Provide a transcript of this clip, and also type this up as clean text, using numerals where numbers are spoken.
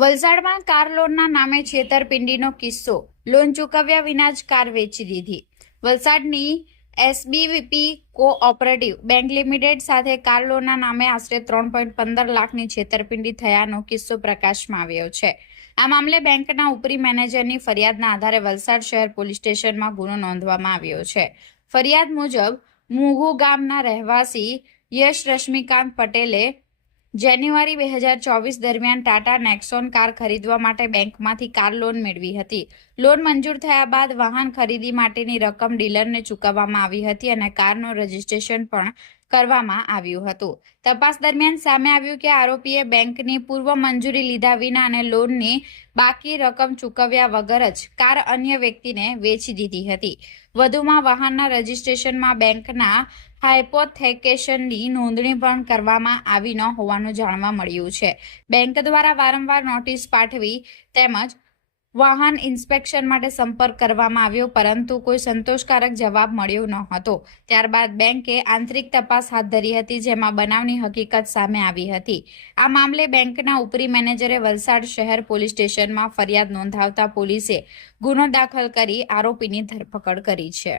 વલસાડમાં કાર લોનના નામે છેતરપિંડીનો કિસ્સો. લોન ચૂકવ્યા વિના જ કાર વેચી દીધી. વલસાડની એસબીવીપી કોઓપરેટિવ બેંક લિમિટેડ સાથે કાર લોનના નામે આશરે 3.15 લાખની છેતરપિંડી થયાનો કિસ્સો પ્રકાશમાં આવ્યો છે. આ મામલે બેંકના ઉપરી મેનેજરની ફરિયાદના આધારે વલસાડ શહેર પોલીસ સ્ટેશનમાં ગુનો નોંધવામાં આવ્યો છે. ફરિયાદ મુજબ મુઘુ ગામના રહેવાસી યશ રશ્મિકાંત પટેલે જાન્યુઆરી 2024 દરમિયાન ટાટા નેક્સોન કાર ખરીદવા માટે બેંકમાંથી કાર લોન મેળવી હતી. લોન મંજૂર થયા બાદ વાહન ખરીદી માટેની રકમ ડીલરને ચૂકવવામાં આવી હતી અને કારનું રજીસ્ટ્રેશન પણ કરવામાં આવ્યું હતું. તપાસ દરમિયાન સામે આવ્યું કે આરોપીએ બેંકની પૂર્વ મંજૂરી લીધા વિના અને લોનની બાકી રકમ ચૂકવ્યા વગર જ કાર અન્ય વ્યક્તિને વેચી દીધી હતી. વધુમાં વાહનના રજીસ્ટ્રેશનમાં બેંકના હાઇપોથેકેશનની નોંધણી પણ કરવામાં આવી ન હોવાનું જાણવા મળ્યું છે. બેંક દ્વારા વારંવાર નોટિસ પાઠવી તેમજ વાહન ઇન્સ્પેક્શન માટે સંપર્ક કરવામાં આવ્યો, પરંતુ કોઈ સંતોષકારક જવાબ મળ્યો ન હતો. ત્યારબાદ બેંકે આંતરિક તપાસ હાથ ધરી હતી, જેમાં બનાવની હકીકત સામે આવી હતી. આ મામલે બેંકના ઉપરી મેનેજરે વલસાડ શહેર પોલીસ સ્ટેશનમાં ફરિયાદ નોંધાવતા પોલીસે ગુનો દાખલ કરી આરોપીની ધરપકડ કરી છે.